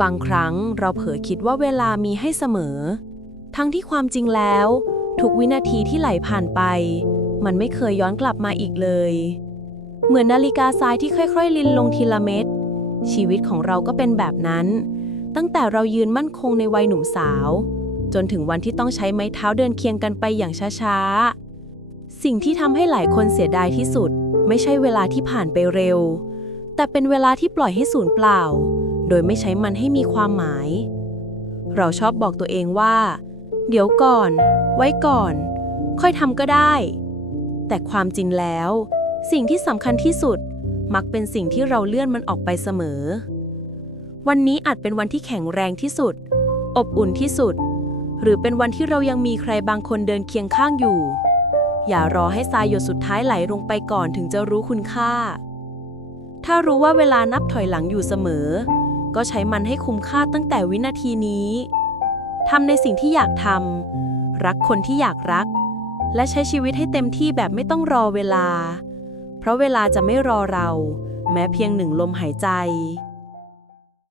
บางครั้งเราเผลอคิดว่าเวลามีให้เสมอ ทั้งที่ความจริงแล้ว ทุกวินาทีที่ไหลผ่านไป มันไม่เคยย้อนกลับมาอีกเลย เหมือนนาฬิกาทรายที่ค่อย ๆ ลินลงทีละเม็ด ชีวิตของเราก็เป็นแบบนั้น ตั้งแต่เรายืนมั่นคงในวัยหนุ่มสาว จนถึงวันที่ต้องใช้ไม้เท้าเดินเคียงกันไปอย่างช้าๆ สิ่งที่ทำให้หลายคนเสียดายที่สุด ไม่ใช่เวลาที่ผ่านไปเร็ว แต่เป็นเวลาที่ปล่อยให้สูญเปล่า โดยไม่ใช้มันให้มีความหมาย เราชอบบอกตัวเองว่า เดี๋ยวก่อน ไว้ก่อน ค่อยทำก็ได้ แต่ความจริงแล้ว สิ่งที่สำคัญที่สุด มักเป็นสิ่งที่เราเลื่อนมันออกไปเสมอ วันนี้อาจเป็นวันที่แข็งแรงที่สุด อบอุ่นที่สุด หรือเป็นวันที่เรายังมีใครบางคนเดินเคียงข้างอยู่ อย่ารอให้ทรายหยดสุดท้ายไหลลงไปก่อนถึงจะรู้คุณค่าถ้ารู้ว่าเวลานับถอยหลังอยู่เสมอ ก็ใช้มันให้คุ้มค่าตั้งแต่วินาทีนี้ทำในสิ่งที่อยากทำรักคนที่อยากรัก และใช้ชีวิตให้เต็มที่แบบไม่ต้องรอเวลา เพราะเวลาจะไม่รอเรา แม้เพียงหนึ่งลมหายใจ